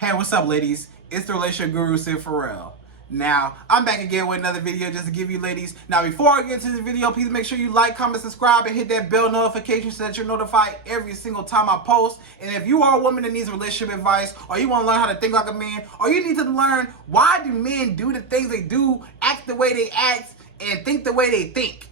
Hey, what's up, ladies? It's the relationship guru, Sydd Ferrell. Now, I'm back again with another video just to give you ladies. Now, before I get into this video, please make sure you like, comment, subscribe, and hit that bell notification so that you're notified every single time I post. And if you are a woman that needs relationship advice, or you want to learn how to think like a man, or you need to learn why do men do the things they do, act the way they act, and think the way they think,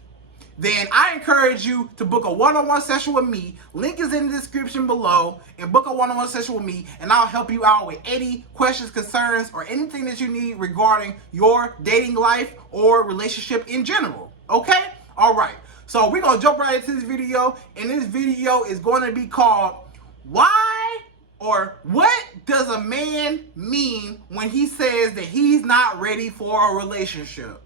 then I encourage you to book a one-on-one session with me. Link is in the description below, and book a one-on-one session with me, and I'll help you out with any questions, concerns, or anything that you need regarding your dating life or relationship in general. Okay? All right. So we're going to jump right into this video, and this video is going to be called Why or What Does a Man Mean When He Says That He's Not Ready for a Relationship?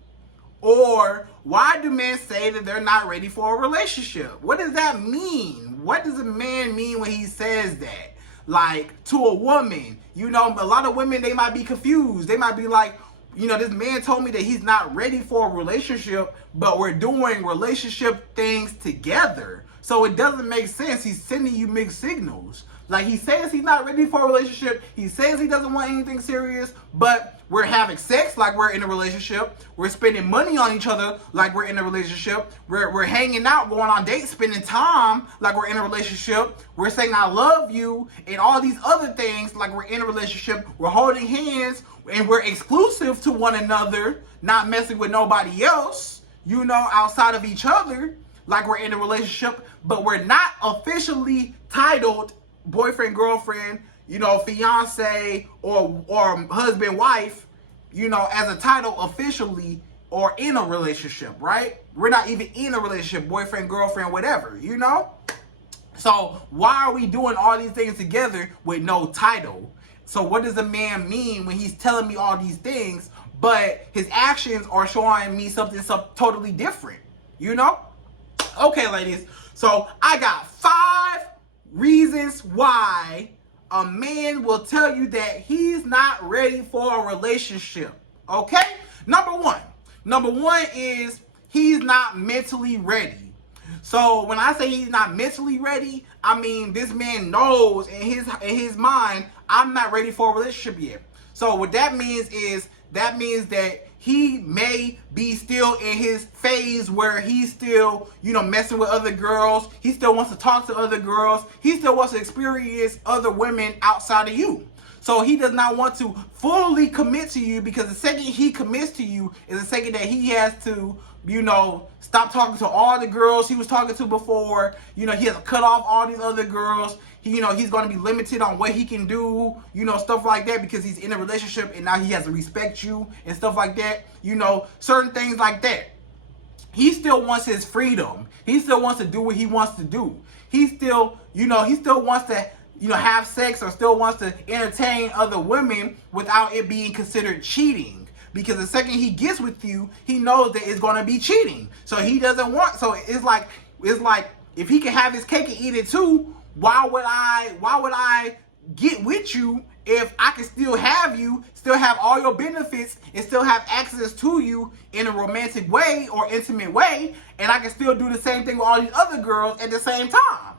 Or why do men say that they're not ready for a relationship? What does that mean? What does a man mean when he says that? Like, to a woman, you know, a lot of women, they might be confused. They might be like, you know, this man told me that he's not ready for a relationship, but we're doing relationship things together. So it doesn't make sense. He's sending you mixed signals. Like, he says he's not ready for a relationship. He says he doesn't want anything serious, but we're having sex like we're in a relationship. We're spending money on each other like we're in a relationship. We're hanging out, going on dates, spending time like we're in a relationship. We're saying I love you and all these other things like we're in a relationship. We're holding hands and we're exclusive to one another, not messing with nobody else, you know, outside of each other like we're in a relationship, but we're not officially titled boyfriend, girlfriend, you know, fiance or husband, wife, you know, as a title officially or in a relationship, right? We're not even in a relationship, boyfriend, girlfriend, whatever, you know? So why are we doing all these things together with no title? So what does a man mean when he's telling me all these things, but his actions are showing me something totally different, you know? Okay, ladies, so I got 5 reasons why a man will tell you that he's not ready for a relationship. Okay? Number one is he's not mentally ready. So when I say he's not mentally ready, I mean this man knows in his mind, I'm not ready for a relationship yet. So what that means is that he may be still in his phase where he's still, you know, messing with other girls. He still wants to talk to other girls. He still wants to experience other women outside of you. So he does not want to fully commit to you, because the second he commits to you is the second that he has to, you know, stop talking to all the girls he was talking to before. You know, he has to cut off all these other girls. You know, he's going to be limited on what he can do, you know, stuff like that, because he's in a relationship and now he has to respect you and stuff like that. You know, certain things like that. He still wants his freedom. He still wants to do what he wants to do. He still, you know, wants to, you know, have sex or still wants to entertain other women without it being considered cheating. Because the second he gets with you, he knows that it's going to be cheating. So he doesn't want, so it's like if he can have his cake and eat it too, why would I get with you if I can still have you, still have all your benefits, and still have access to you in a romantic way or intimate way, and I can still do the same thing with all these other girls at the same time?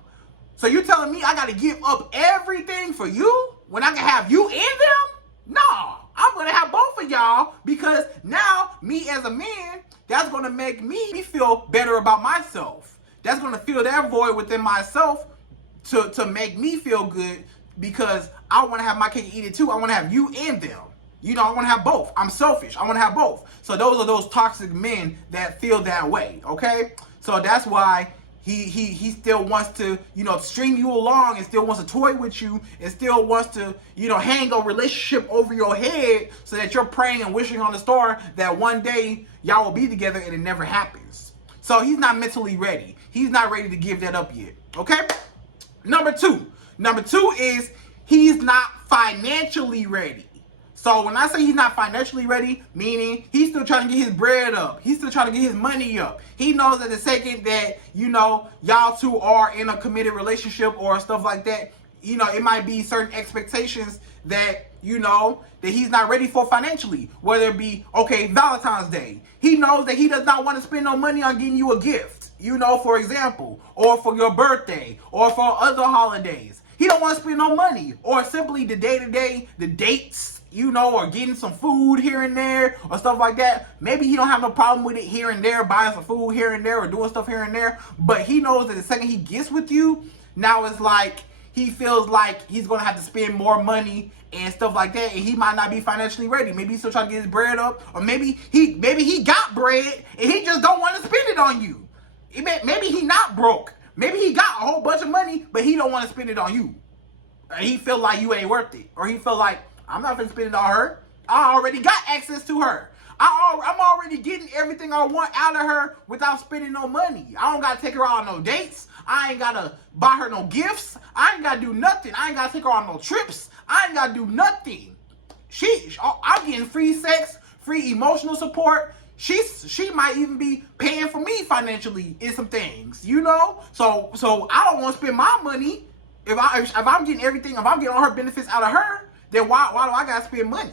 So you're telling me I got to give up everything for you when I can have you and them? No, I'm going to have both of y'all, because now me as a man, that's going to make me feel better about myself. That's going to fill that void within myself to make me feel good, because I want to have my cake and eat it too. I want to have you and them. You know, I want to have both. I'm selfish. I want to have both. So those are those toxic men that feel that way, okay? So that's why he still wants to, you know, string you along, and still wants to toy with you, and still wants to, you know, hang a relationship over your head so that you're praying and wishing on the star that one day y'all will be together, and it never happens. So he's not mentally ready. He's not ready to give that up yet, okay? Number two is he's not financially ready. So when I say he's not financially ready, meaning he's still trying to get his bread up. He's still trying to get his money up. He knows that the second that, you know, y'all two are in a committed relationship or stuff like that, you know, it might be certain expectations that, you know, that he's not ready for financially. Whether it be, okay, Valentine's Day. He knows that he does not want to spend no money on getting you a gift, you know, for example, or for your birthday, or for other holidays. He don't want to spend no money, or simply the day-to-day, the dates, you know, or getting some food here and there or stuff like that. Maybe he don't have no problem with it here and there, buying some food here and there or doing stuff here and there. But he knows that the second he gets with you, now it's like he feels like he's going to have to spend more money and stuff like that, and he might not be financially ready. Maybe he's still trying to get his bread up, or maybe he got bread and he just don't want to spend it on you. Maybe he not broke. Maybe he got a whole bunch of money, but he don't want to spend it on you. He feel like you ain't worth it, or he feel like, I'm not gonna spend it on her. I already got access to her. I'm already getting everything I want out of her without spending no money. I don't gotta take her out on no dates. I ain't gotta buy her no gifts. I ain't gotta do nothing. I ain't gotta take her on no trips. I ain't gotta do nothing. I'm getting free sex, free emotional support. She might even be paying for me financially in some things, you know? So I don't want to spend my money. If I'm getting everything, if I'm getting all her benefits out of her, then why do I gotta spend money?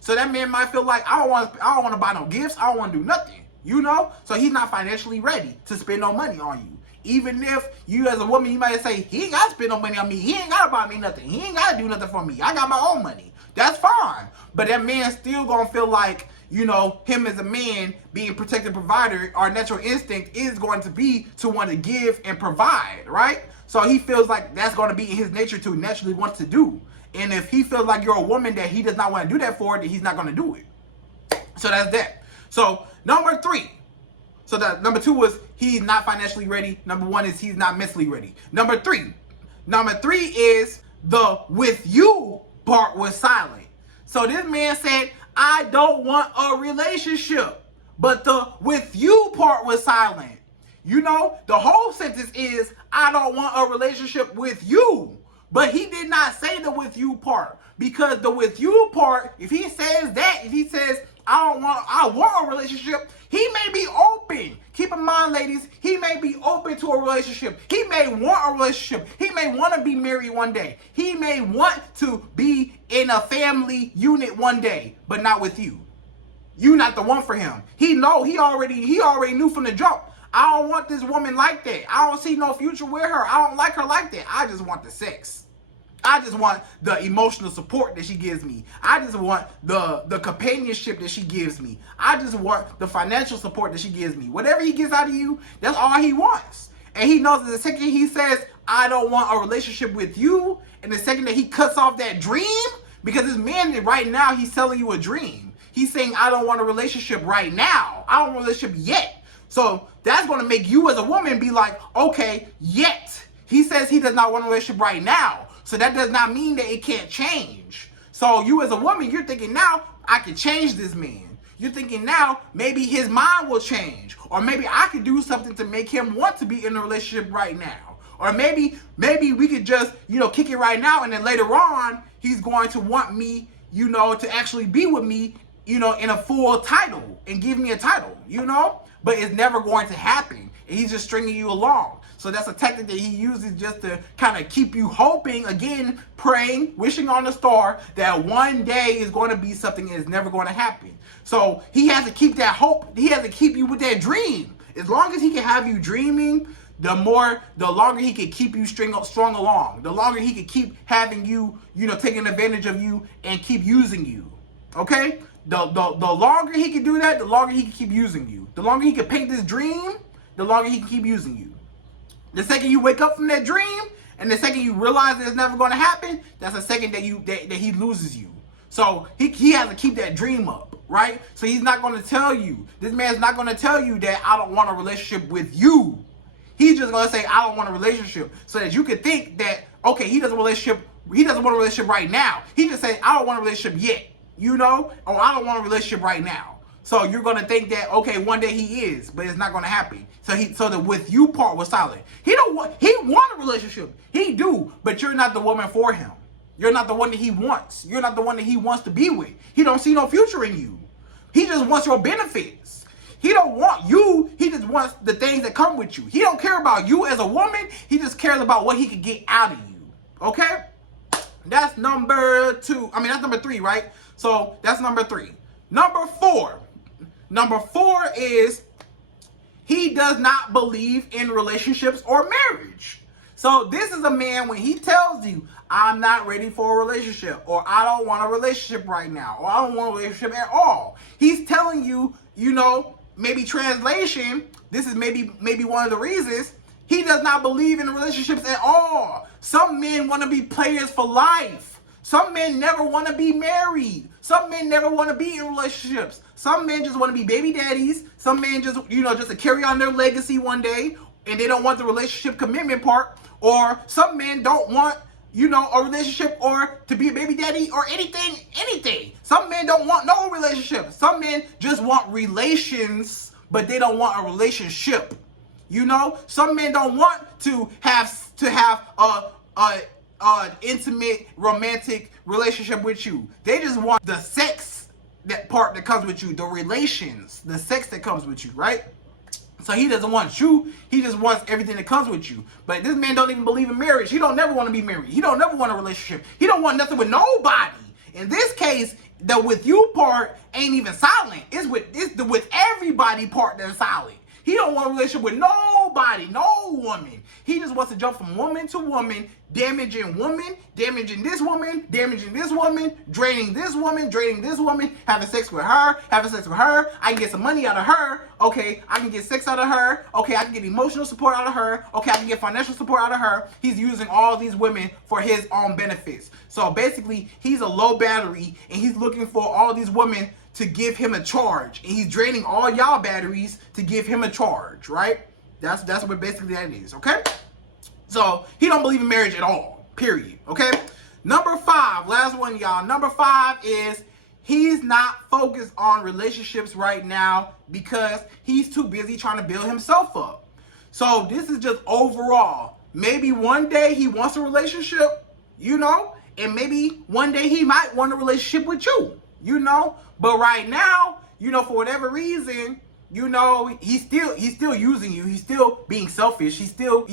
So that man might feel like I don't want to buy no gifts. I don't want to do nothing, you know? So he's not financially ready to spend no money on you. Even if you as a woman, you might say, he ain't got to spend no money on me. He ain't got to buy me nothing. He ain't got to do nothing for me. I got my own money. That's fine. But that man still going to feel like, you know, him as a man being protected provider, our natural instinct is going to be to want to give and provide, right? So he feels like that's going to be in his nature to naturally want to do. And if he feels like you're a woman that he does not want to do that for, then he's not going to do it. So that's that. So number 3. So that number 2 was he's not financially ready. Number 1 is he's not mentally ready. Number 3 is the with you part was silent. So this man said, I don't want a relationship, but the with you part was silent. You know, the whole sentence is, I don't want a relationship with you. But he did not say the with you part, because the with you part, if he says that, if he says, I want a relationship, he may be open. Keep in mind, ladies, he may be open to a relationship. He may want a relationship. He may want to be married one day. He may want to be in a family unit one day, but not with you. You not the one for him. He already knew from the jump. I don't want this woman like that. I don't see no future with her. I don't like her like that. I just want the sex. I just want the emotional support that she gives me. I just want the companionship that she gives me. I just want the financial support that she gives me. Whatever he gets out of you, that's all he wants. And he knows that the second he says, I don't want a relationship with you, and the second that he cuts off that dream, because this man right now, he's selling you a dream. He's saying, I don't want a relationship right now. I don't want a relationship yet. So that's going to make you as a woman be like, okay, yet. He says he does not want a relationship right now. So that does not mean that it can't change. So you as a woman, you're thinking now, I can change this man. You're thinking now, maybe his mind will change. Or maybe I could do something to make him want to be in a relationship right now. Or maybe we could just, kick it right now, and then later on, he's going to want me, to actually be with me, in a full title and give me a title, But it's never going to happen. And he's just stringing you along. So that's a tactic that he uses just to kind of keep you hoping, again, praying, wishing on a star that one day is going to be something that is never going to happen. So he has to keep that hope. He has to keep you with that dream. As long as he can have you dreaming, the longer he can keep you strung along. The longer he can keep having you, taking advantage of you and keep using you. Okay? The longer he can do that, the longer he can keep using you. The longer he can paint this dream, the longer he can keep using you. The second you wake up from that dream, and the second you realize that it's never going to happen, that's the second that he loses you. So he has to keep that dream up, right? So he's not going to tell you. This man's not going to tell you that I don't want a relationship with you. He's just going to say I don't want a relationship, so that you could think that, okay, he doesn't want a relationship right now. He just says I don't want a relationship yet, or I don't want a relationship right now. So you're going to think that, okay, one day he is, but it's not going to happen. So the with you part was silent. He want a relationship. He do, but you're not the woman for him. You're not the one that he wants. You're not the one that he wants to be with. He don't see no future in you. He just wants your benefits. He don't want you. He just wants the things that come with you. He don't care about you as a woman. He just cares about what he can get out of you. Okay? That's number 2. That's number 3, right? So that's number 3. Number 4. Number 4 is he does not believe in relationships or marriage. So this is a man when he tells you, I'm not ready for a relationship, or I don't want a relationship right now, or I don't want a relationship at all. He's telling you, you know, maybe translation, this is maybe one of the reasons, he does not believe in relationships at all. Some men want to be players for life. Some men never want to be married. Some men never want to be in relationships. Some men just want to be baby daddies. Some men just, you know, just to carry on their legacy one day, and they don't want the relationship commitment part. Or some men don't want, you know, a relationship or to be a baby daddy or anything. Some men don't want no relationship. Some men just want relations, but they don't want a relationship. You know, some men don't want to have a intimate romantic relationship with you. They just want the sex, that part that comes with you, the relations, the sex that comes with you, right? So he doesn't want you. He just wants everything that comes with you. But this man don't even believe in marriage. He don't never want to be married. He don't never want a relationship. He don't want nothing with nobody. In this case, the with you part ain't even silent. It's the with everybody part that's silent. He don't want a relationship with nobody, no woman. He just wants to jump from woman to woman, damaging this woman, damaging this woman, draining this woman, having sex with her. I can get some money out of her. Okay, I can get sex out of her. Okay, I can get emotional support out of her. Okay, I can get financial support out of her. He's using all these women for his own benefits. So basically, he's a low battery, and he's looking for all these women to give him a charge, and he's draining all y'all batteries to give him a charge, right? That's what basically that is, okay? So he don't believe in marriage at all, period, okay? Number 5, last one, y'all. Number 5 is he's not focused on relationships right now because he's too busy trying to build himself up. So this is just overall. Maybe one day he wants a relationship, you know, and maybe one day he might want a relationship with you, you know. But right now, you know, for whatever reason, you know, he's still using you. He's still being selfish. He's still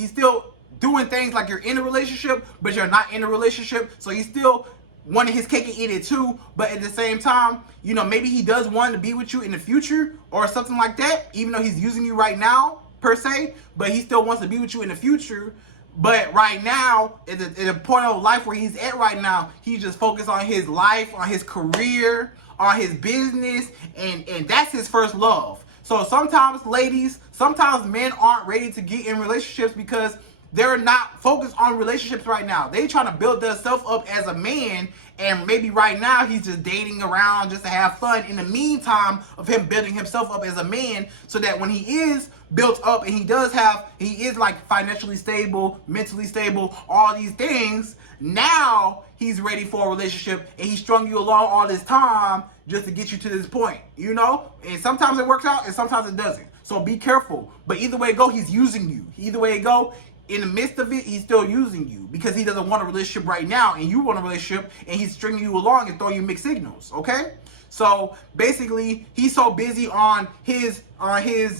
doing things like you're in a relationship, but you're not in a relationship. So he's still wanting his cake and eat it too. But at the same time, you know, maybe he does want to be with you in the future or something like that, even though he's using you right now, per se. But he still wants to be with you in the future. But right now, at the point of life where he's at right now, he's just focused on his life, on his career, on his business, and that's his first love. So sometimes, ladies, sometimes men aren't ready to get in relationships because they're not focused on relationships right now. They trying to build themselves up as a man, and maybe right now he's just dating around just to have fun in the meantime of him building himself up as a man, so that when he is built up and he is like financially stable, mentally stable, all these things, now he's ready for a relationship, and he strung you along all this time just to get you to this point, you know? And sometimes it works out and sometimes it doesn't. So be careful. But either way it go, he's using you. Either way it go, in the midst of it, he's still using you because he doesn't want a relationship right now, and you want a relationship, and he's stringing you along and throwing you mixed signals, okay? So basically, he's so busy on his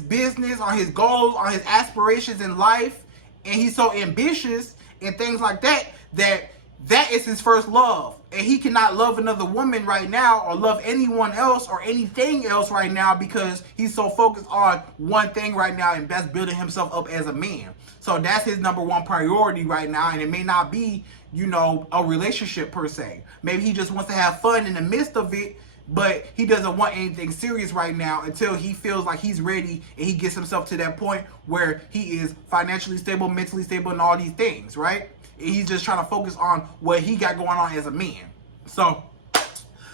business, on his goals, on his aspirations in life, and he's so ambitious and things like that, that is his first love. And he cannot love another woman right now or love anyone else or anything else right now because he's so focused on one thing right now, and that's building himself up as a man. So that's his number one priority right now, and it may not be, you know, a relationship per se. Maybe he just wants to have fun in the midst of it, but he doesn't want anything serious right now until he feels like he's ready and he gets himself to that point where he is financially stable, mentally stable, and all these things, right? And he's just trying to focus on what he got going on as a man. So,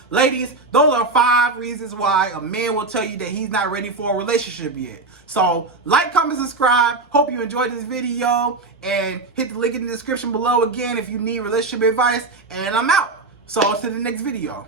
ladies, those are 5 reasons why a man will tell you that he's not ready for a relationship yet. So, like, comment, subscribe. Hope you enjoyed this video. And hit the link in the description below again if you need relationship advice. And I'm out. So, to the next video.